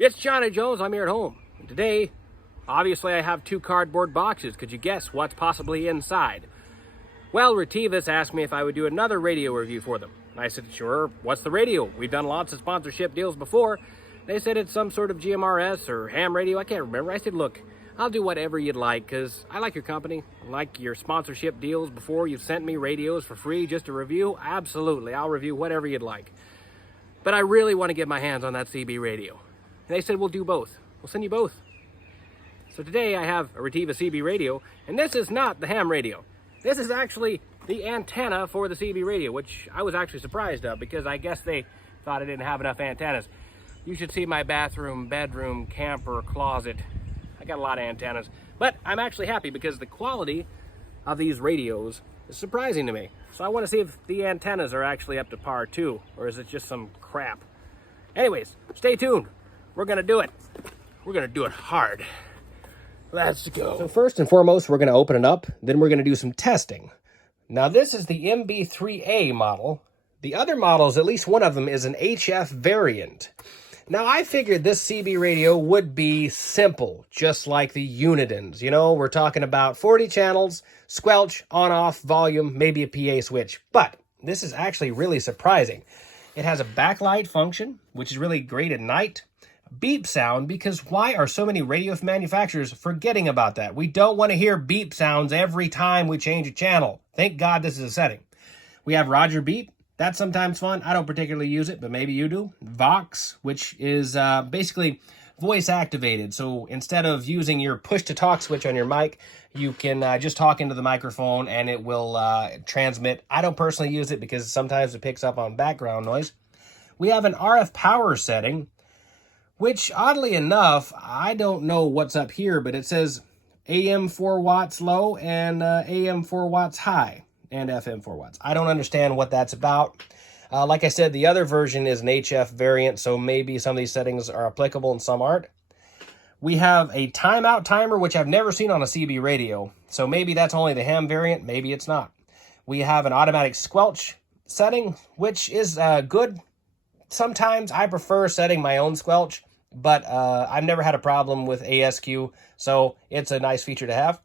It's Johnny Jones. I'm here at home. And today, obviously, I have 2 cardboard boxes. Could you guess what's possibly inside? Well, Retevis asked me if I would do another radio review for them. And I said, sure. What's the radio? We've done lots of sponsorship deals before. They said it's some sort of GMRS or ham radio. I can't remember. I said, look, I'll do whatever you'd like because I like your company. I like your sponsorship deals before. You've sent me radios for free just to review. Absolutely. I'll review whatever you'd like. But I really want to get my hands on that CB radio. And they said, we'll do both. We'll send you both. So today I have a Retevis CB radio, and this is not the ham radio. This is actually the antenna for the CB radio, which I was actually surprised of because I guess they thought I didn't have enough antennas. You should see my bathroom, bedroom, camper, closet. I got a lot of antennas. But I'm actually happy because the quality of these radios is surprising to me. So I want to see if the antennas are actually up to par too, or is it just some crap? Anyways, stay tuned. We're gonna do it. We're gonna do it hard. Let's go. So first and foremost, we're gonna open it up, then we're gonna do some testing. Now this is the MB3A model. The other models, at least one of them, is an HF variant. Now I figured this CB radio would be simple, just like the Unidens. You know, we're talking about 40 channels, squelch, on-off, volume, maybe a PA switch. But this is actually really surprising. It has a backlight function, which is really great at night. Beep sound, because why are so many radio manufacturers forgetting about that? We don't want to hear beep sounds every time we change a channel. Thank God this is a setting. We have Roger Beep. That's sometimes fun. I don't particularly use it, but maybe you do. Vox, which is basically voice activated. So instead of using your push-to-talk switch on your mic, you can just talk into the microphone and it will transmit. I don't personally use it because sometimes it picks up on background noise. We have an RF power setting, which oddly enough, I don't know what's up here, but it says AM 4 watts low and AM 4 watts high and FM 4 watts. I don't understand what that's about. Like I said, the other version is an HF variant, so maybe some of these settings are applicable and some aren't. We have a timeout timer, which I've never seen on a CB radio, so maybe that's only the ham variant, maybe it's not. We have an automatic squelch setting, which is good. Sometimes I prefer setting my own squelch, but I've never had a problem with ASQ, so it's a nice feature to have.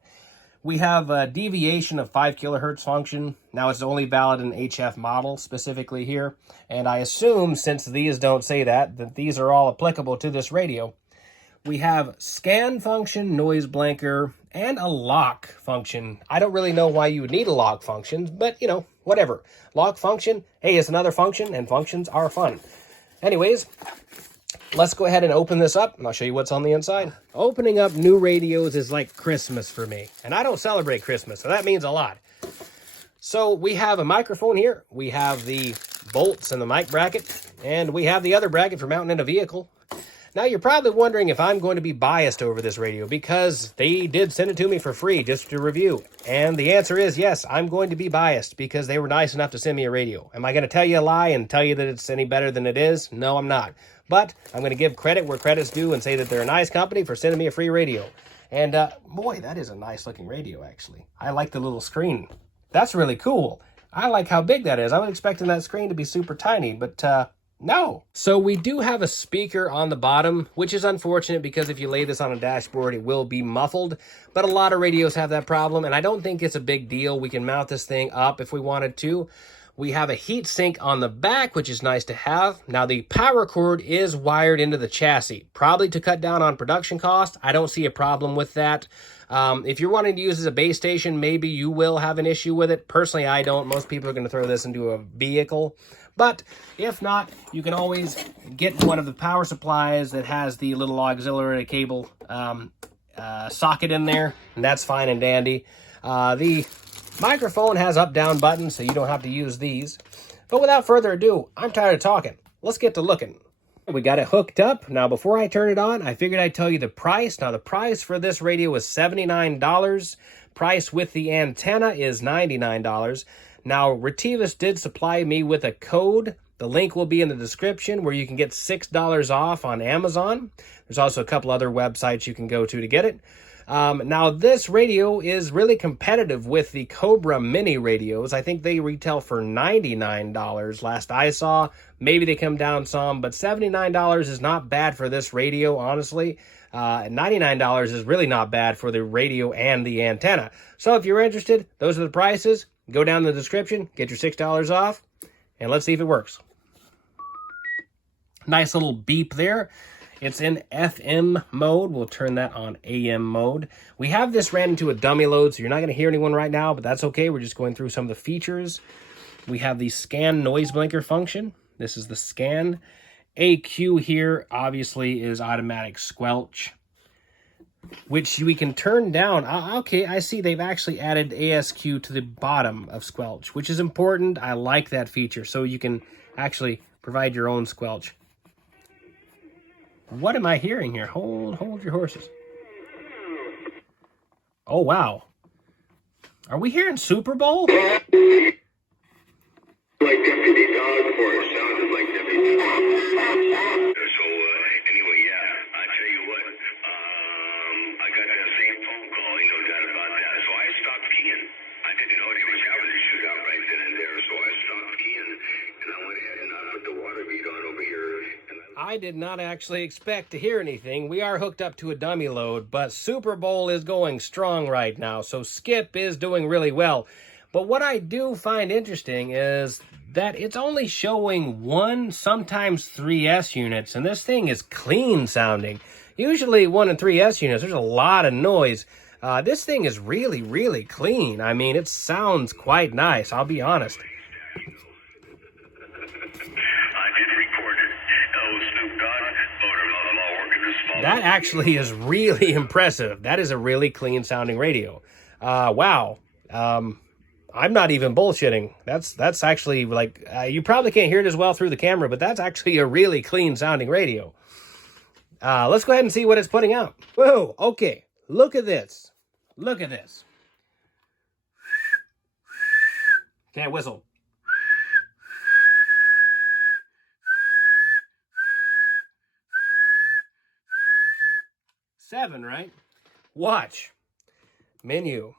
We have a deviation of 5 kilohertz function. Now it's only valid in HF model specifically here, and I assume since these don't say that these are all applicable to this radio. We have scan function, noise blanker, and a lock function. I don't really know why you would need a lock function, but you know, whatever. Lock function, hey, it's another function, and functions are fun. Anyways, let's go ahead and open this up, and I'll show you what's on the inside. Opening up new radios is like Christmas for me, and I don't celebrate Christmas, so that means a lot. So we have a microphone here, we have the bolts and the mic bracket, and we have the other bracket for mounting in a vehicle. Now you're probably wondering if I'm going to be biased over this radio, because they did send it to me for free just to review. And the answer is yes, I'm going to be biased because they were nice enough to send me a radio. Am I going to tell you a lie and tell you that it's any better than it is? No, I'm not. But I'm going to give credit where credit's due and say that they're a nice company for sending me a free radio. And boy, that is a nice looking radio, actually. I like the little screen. That's really cool. I like how big that is. I was expecting that screen to be super tiny, but no. So we do have a speaker on the bottom, which is unfortunate because if you lay this on a dashboard, it will be muffled. But a lot of radios have that problem, and I don't think it's a big deal. We can mount this thing up if we wanted to. We have a heat sink on the back, which is nice to have. Now, the power cord is wired into the chassis, probably to cut down on production cost. I don't see a problem with that. If you're wanting to use it as a base station, maybe you will have an issue with it. Personally, I don't. Most people are going to throw this into a vehicle. But if not, you can always get one of the power supplies that has the little auxiliary cable socket in there, and that's fine and dandy. The microphone has up-down buttons, so you don't have to use these. But without further ado, I'm tired of talking. Let's get to looking. We got it hooked up. Now, before I turn it on, I figured I'd tell you the price. Now, the price for this radio is $79. Price with the antenna is $99. Now, Retevis did supply me with a code. The link will be in the description where you can get $6 off on Amazon. There's also a couple other websites you can go to get it. Now, this radio is really competitive with the Cobra Mini radios. I think they retail for $99 last I saw. Maybe they come down some, but $79 is not bad for this radio, honestly. $99 is really not bad for the radio and the antenna. So if you're interested, those are the prices. Go down in the description, get your $6 off, and let's see if it works. Nice little beep there. It's in FM mode. We'll turn that on AM mode. We have this ran into a dummy load, so you're not going to hear anyone right now, but that's okay. We're just going through some of the features. We have the scan noise blinker function. This is the scan. AQ here obviously is automatic squelch, which we can turn down. Okay, I see they've actually added ASQ to the bottom of squelch, which is important. I like that feature, so you can actually provide your own squelch. What am I hearing here? Hold your horses. Oh, wow. Are we hearing Super Bowl? Like Deputy Dog, or it sounded like Deputy Dog. So, anyway, yeah, I tell you what, I got that same phone call, no doubt about that. So I stopped keying. I didn't know they was having a shootout right then and there, so I stopped keying, and I went ahead and I put the water bead on over here. I did not actually expect to hear anything. We are hooked up to a dummy load, but Super Bowl is going strong right now, so Skip is doing really well. But what I do find interesting is that it's only showing 1, sometimes 3S units, and this thing is clean sounding. Usually 1 and 3S units, there's a lot of noise. This thing is really, really clean. I mean, it sounds quite nice, I'll be honest. That actually is really impressive. That is a really clean sounding radio. Wow. I'm not even bullshitting. That's actually like, you probably can't hear it as well through the camera, but that's actually a really clean sounding radio. Let's go ahead and see what it's putting out. Whoa, okay. Look at this. Look at this. Can't whistle. Seven, right? Watch. Menu.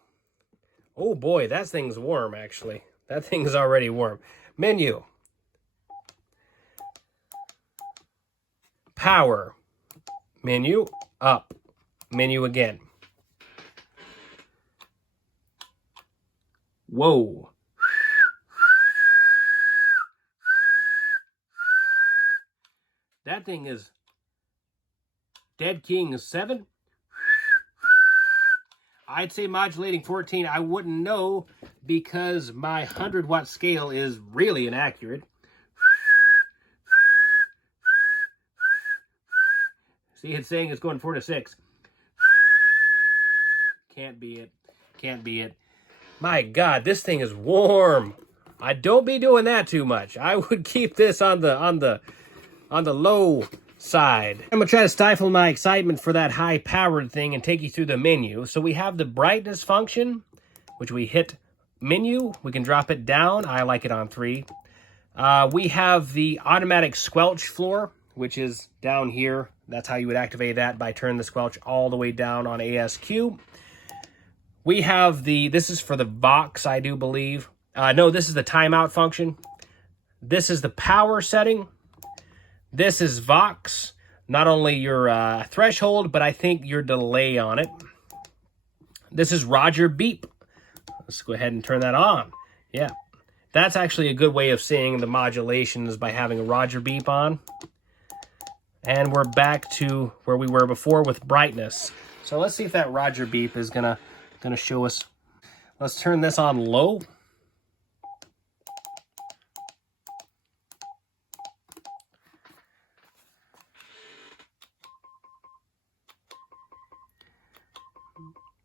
Oh boy, that thing's warm, actually. That thing's already warm. Menu. Power. Menu. Up. Menu again. Whoa. That thing is Dead King is 7. I'd say modulating 14. I wouldn't know because my 100-watt scale is really inaccurate. See, it's saying it's going 4 to 6. Can't be it. Can't be it. My God, this thing is warm. I don't be doing that too much. I would keep this on the low side. I'm gonna try to stifle my excitement for that high-powered thing and take you through the menu. So we have the brightness function, which we hit menu. We can drop it down. I like it on 3. We have the automatic squelch floor, which is down here. That's how you would activate that, by turning the squelch all the way down on ASQ. We have this is for the Vox, I do believe. No, this is the timeout function. This is the power setting. This is Vox, not only your threshold, but I think your delay on it. This is Roger Beep. Let's go ahead and turn that on. Yeah, that's actually a good way of seeing the modulations by having a Roger Beep on. And we're back to where we were before with brightness. So let's see if that Roger Beep is gonna show us. Let's turn this on low.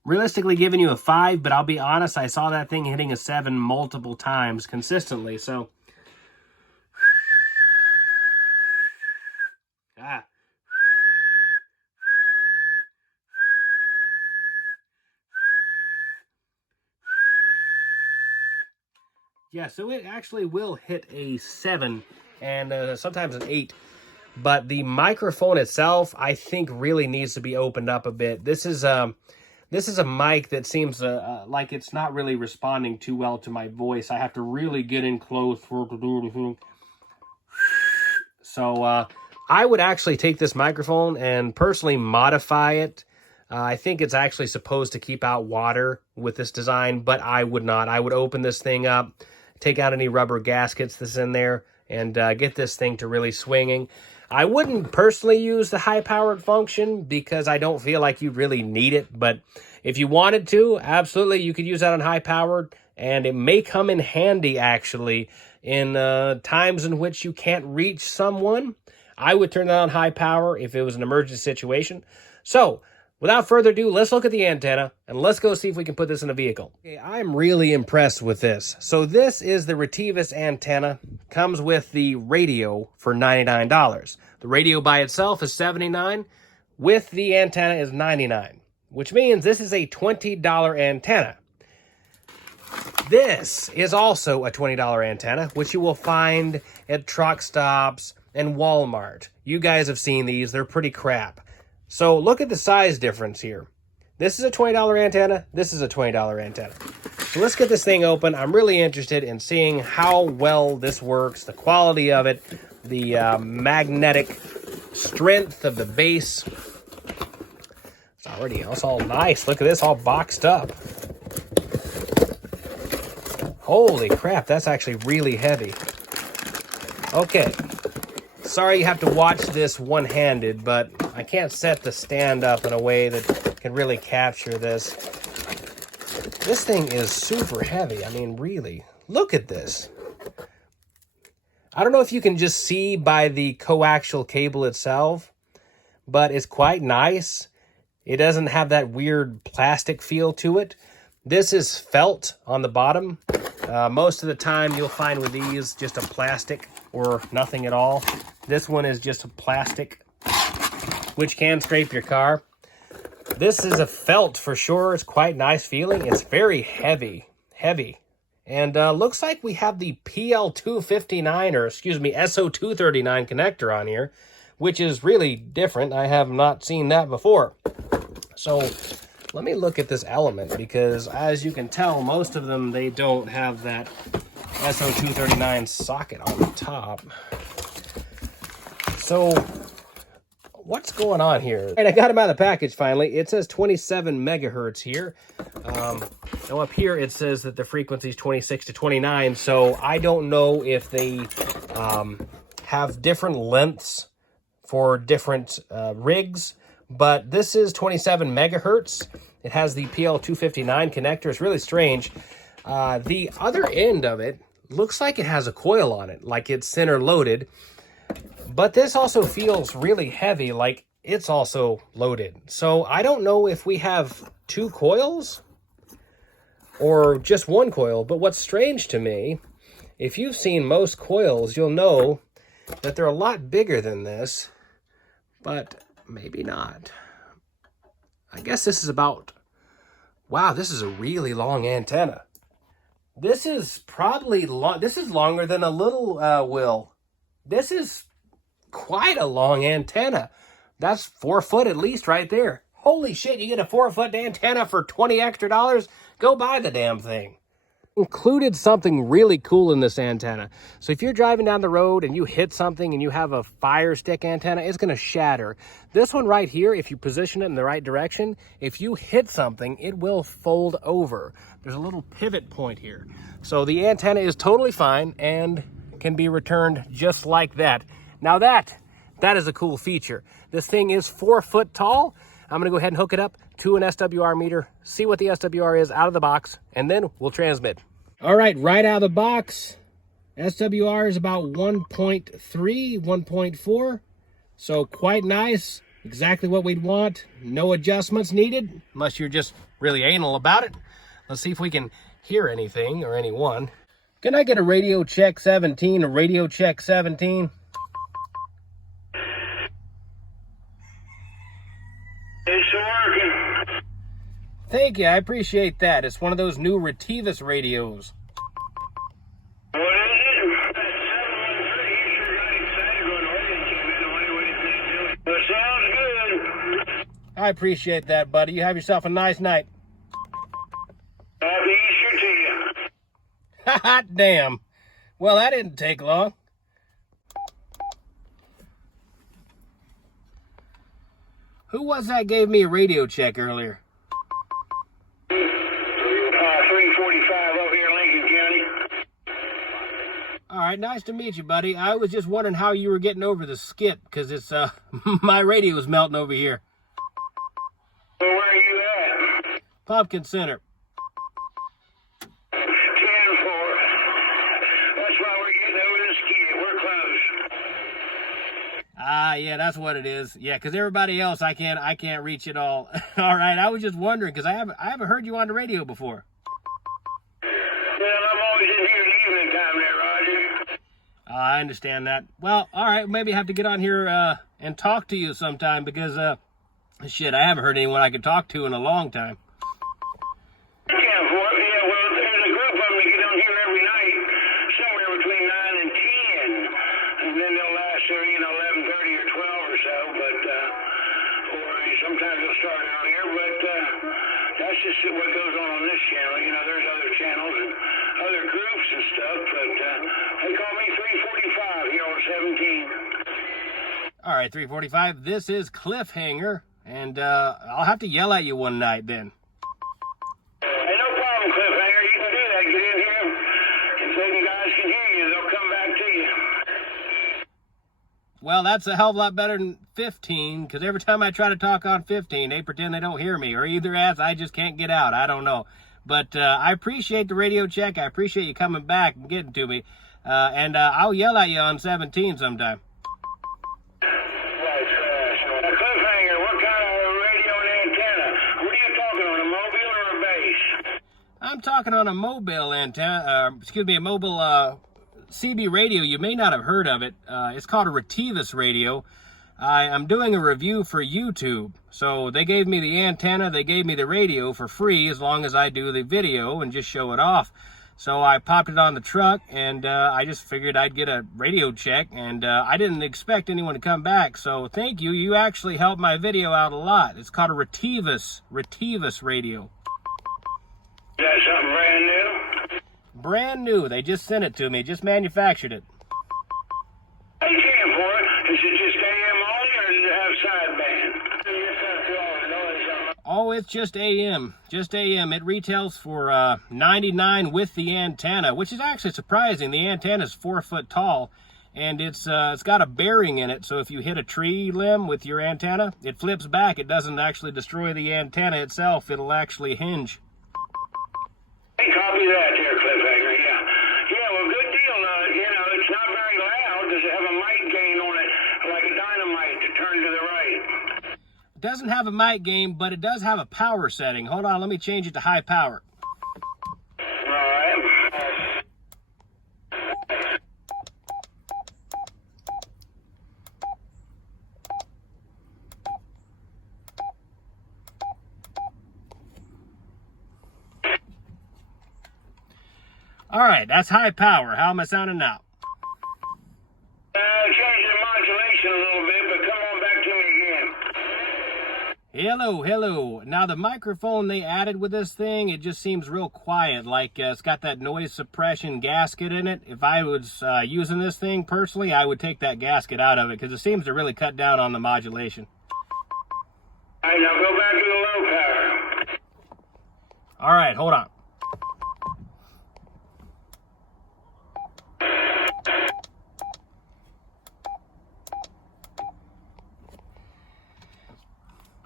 Realistically giving you a 5, but I'll be honest, I saw that thing hitting a 7 multiple times consistently, so. Yeah, so it actually will hit a 7 and sometimes an 8. But the microphone itself, I think, really needs to be opened up a bit. This is, This is a mic that seems like it's not really responding too well to my voice. I have to really get in close for it to do anything. So I would actually take this microphone and personally modify it. I think it's actually supposed to keep out water with this design, but I would not. I would open this thing up, take out any rubber gaskets that's in there, and get this thing to really swinging. I wouldn't personally use the high-powered function because I don't feel like you really need it, but if you wanted to, absolutely, you could use that on high-powered, and it may come in handy, actually, in times in which you can't reach someone. I would turn that on high power if it was an emergency situation. So, without further ado, let's look at the antenna, and let's go see if we can put this in a vehicle. Okay, I'm really impressed with this. So this is the Retevis antenna. Comes with the radio for $99. The radio by itself is $79. With the antenna is $99, which means this is a $20 antenna. This is also a $20 antenna, which you will find at truck stops and Walmart. You guys have seen these. They're pretty crap. So look at the size difference here. This is a $20 antenna. This is a $20 antenna. So let's get this thing open. I'm really interested in seeing how well this works, the quality of it, the magnetic strength of the base. It's all nice. Look at this, all boxed up. Holy crap, that's actually really heavy. Okay. Sorry you have to watch this one-handed, but I can't set the stand up in a way that can really capture this. This thing is super heavy. I mean, really. Look at this. I don't know if you can just see by the coaxial cable itself, but it's quite nice. It doesn't have that weird plastic feel to it. This is felt on the bottom. Most of the time you'll find with these just a plastic or nothing at all. This one is just a plastic, which can scrape your car. This is a felt for sure. It's quite nice feeling. It's very heavy. And looks like we have the PL259, or excuse me, SO239 connector on here, which is really different. I have not seen that before. So let me look at this element, because as you can tell, most of them, they don't have that SO239 socket on the top. So what's going on here? And I got them out of the package finally. It says 27 megahertz here. Now up here it says that the frequency is 26 to 29. So I don't know if they have different lengths for different rigs, but this is 27 megahertz. It has the PL259 connector. It's really strange. The other end of it looks like it has a coil on it, like it's center loaded. But this also feels really heavy, like it's also loaded. So I don't know if we have two coils or just one coil. But what's strange to me, if you've seen most coils, you'll know that they're a lot bigger than this, but maybe not. I guess this is about, wow, this is a really long antenna. This is probably long. This is longer than a little will. This is quite a long antenna. That's 4 foot at least right there. Holy shit, you get a 4-foot antenna for $20 extra? Go buy the damn thing. Included something really cool in this antenna. So if you're driving down the road and you hit something and you have a fire stick antenna, it's going to shatter. This one right here, if you position it in the right direction, if you hit something, it will fold over. There's a little pivot point here. So the antenna is totally fine and can be returned just like that. Now that is a cool feature. This thing is 4 foot tall. I'm going to go ahead and hook it up to an SWR meter, see what the SWR is out of the box, and then we'll transmit. All right, right out of the box, SWR is about 1.3, 1.4. So quite nice, exactly what we'd want. No adjustments needed, unless you're just really anal about it. Let's see if we can hear anything or anyone. Can I get a radio check 17, a radio check 17? It's working. Thank you, I appreciate that. It's one of those new Retevis radios. What is it? 713. You sure got excited when Oregon came in. I wonder what he's going to do. Well, sounds good. I appreciate that, buddy. You have yourself a nice night. Happy Easter to you. Hot damn. Well, that didn't take long. Who was that gave me a radio check earlier? 345 up here in Lincoln County. All right, nice to meet you, buddy. I was just wondering how you were getting over the skit, because it's, my radio's melting over here. Well, where are you at? Pumpkin Center. 10-4. That's why we're getting over the skid. We're close. Ah, yeah, that's what it is. Yeah, because everybody else, I can't reach it all. All right, I was just wondering, because I haven't heard you on the radio before. Well, I'm always in here in the evening time there, Roger. I understand that. Well, all right, maybe I have to get on here and talk to you sometime, because, shit, I haven't heard anyone I could talk to in a long time. Yeah, well, there's a group of them that get on here every night, somewhere between 9 and 10, and then they'll last till, 11:30 or 12 or so, but, or sometimes they'll start earlier, but, that's just what goes on this channel. There's other channels and other groups and stuff, but, they call me 345 here on 17. All right, 345, this is Cliffhanger, and I'll have to yell at you one night then. Hey, no problem, Cliffhanger. You can do that. Get in here. If they guys can hear you, they'll come back to you. Well, that's a hell of a lot better than 15, because every time I try to talk on 15, they pretend they don't hear me, or either as I just can't get out. I don't know. But I appreciate the radio check. I appreciate you coming back and getting to me. And I'll yell at you on 17 sometime. Now, Cliffhanger, what kind of radio and antenna? What are you talking on, a mobile or a base? I'm talking on a mobile antenna, a mobile CB radio. You may not have heard of it. It's called a Retevis radio. I'm doing a review for YouTube. So they gave me the antenna, they gave me the radio for free as long as I do the video and just show it off. So I popped it on the truck, and I just figured I'd get a radio check, and I didn't expect anyone to come back. So thank you. You actually helped my video out a lot. It's called a Retevis radio. Is that something brand new? Brand new. They just sent it to me, just manufactured it. How you paying for it? Is it just AM only, or does it have sideband? Oh, it's just AM. Just AM. It retails for $99 with the antenna, which is actually surprising. The antenna is 4 foot tall, and it's got a bearing in it. So if you hit a tree limb with your antenna, it flips back. It doesn't actually destroy the antenna itself. It'll actually hinge. Hey, copy that there, Cliffhanger. Yeah, well, good deal. It's not very loud. Does it have a mic gain on it, like a dynamite to turn to the right? It doesn't have a mic gain, but it does have a power setting. Hold on, let me change it to high power. All right. All right, that's high power. How am I sounding now? Change the modulation a little bit, but come on back to me again. Hello. Now, the microphone they added with this thing, it just seems real quiet, like it's got that noise suppression gasket in it. If I was using this thing personally, I would take that gasket out of it, because it seems to really cut down on the modulation. All right, now go back to the low power. All right, hold on.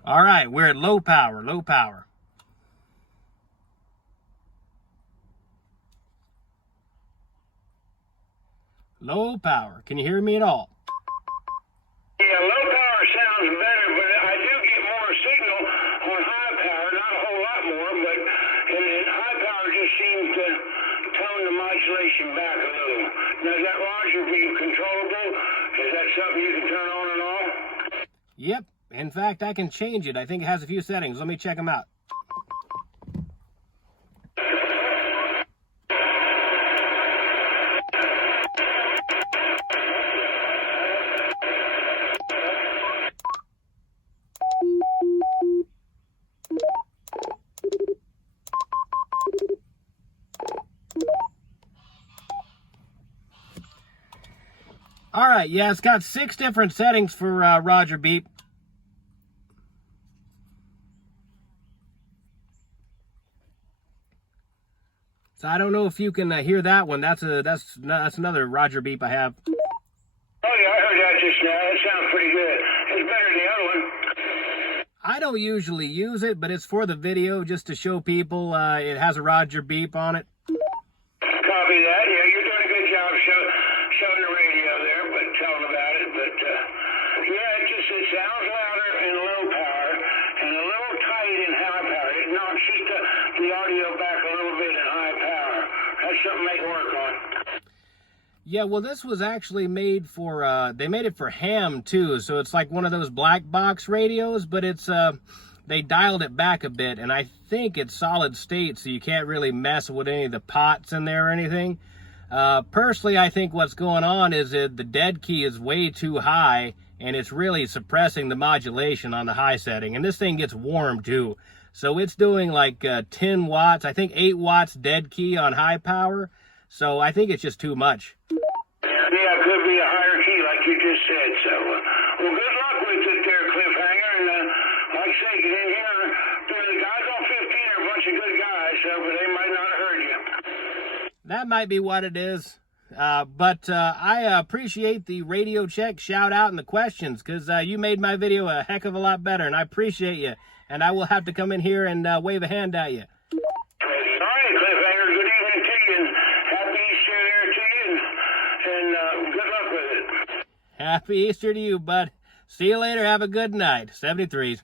All right, we're at low power. Low power. Can you hear me at all? Yeah, low power sounds better, but I do get more signal on high power, not a whole lot more, but and high power just seems to tone the modulation back a little. Now, is that Roger be controllable? Is that something you can turn on and off? Yep. In fact, I can change it. I think it has a few settings. Let me check them out. All right, yeah, it's got 6 different settings for Roger Beep. So I don't know if you can hear that one. That's another Roger Beep I have. Oh yeah, I heard that just now. It sounds pretty good. It's better than the other one. I don't usually use it, but it's for the video just to show people it has a Roger Beep on it. Copy that. Yeah, you're doing a good job showing the radio there, but telling about it. But yeah, it sounds louder in low power and a little tight in high power. It knocks just the audio back a little bit in high power. That's something they can work on. Yeah, well, this was actually made for, they made it for ham, too, so it's like one of those black box radios, but it's, they dialed it back a bit, and I think it's solid state, so you can't really mess with any of the pots in there or anything. Personally, I think what's going on is that the dead key is way too high, and it's really suppressing the modulation on the high setting, and this thing gets warm, too. So it's doing like 10 watts, I think 8 watts dead key on high power, so I think it's just too much. Yeah, it could be a higher key, like you just said. So, well, good luck with it there, Cliffhanger. And like I say, get in here. The guys on 15 are a bunch of good guys, so but they might not have heard you. That might be what it is. But I appreciate the radio check, shout out, and the questions, because you made my video a heck of a lot better, and I appreciate you. And I will have to come in here and wave a hand at you. All right, Cliffhanger. Good evening to you, and happy Easter there to you, and good luck with it. Happy Easter to you, bud. See you later. Have a good night. 73s.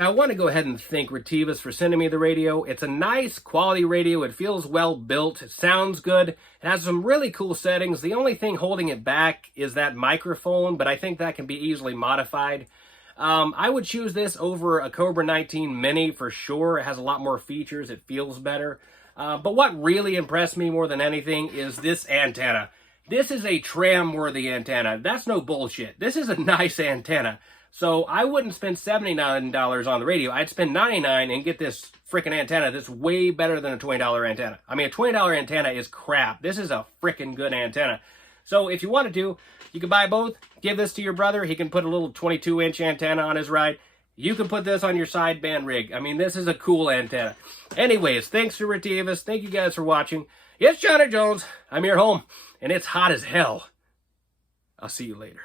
Now, I want to go ahead and thank Retevis for sending me the radio. It's a nice quality radio. It feels well built. It sounds good. It has some really cool settings. The only thing holding it back is that microphone, but I think that can be easily modified. I would choose this over a Cobra 19 Mini for sure. It has a lot more features. It feels better. But what really impressed me more than anything is this antenna. This is a tram-worthy antenna. That's no bullshit. This is a nice antenna. So I wouldn't spend $79 on the radio. I'd spend $99 and get this freaking antenna that's way better than a $20 antenna. I mean, a $20 antenna is crap. This is a freaking good antenna. So if you wanted to, you could buy both. Give this to your brother. He can put a little 22-inch antenna on his ride. You can put this on your sideband rig. I mean, this is a cool antenna. Anyways, thanks to Retevis. Thank you guys for watching. It's Johnny Jones. I'm your home, and it's hot as hell. I'll see you later.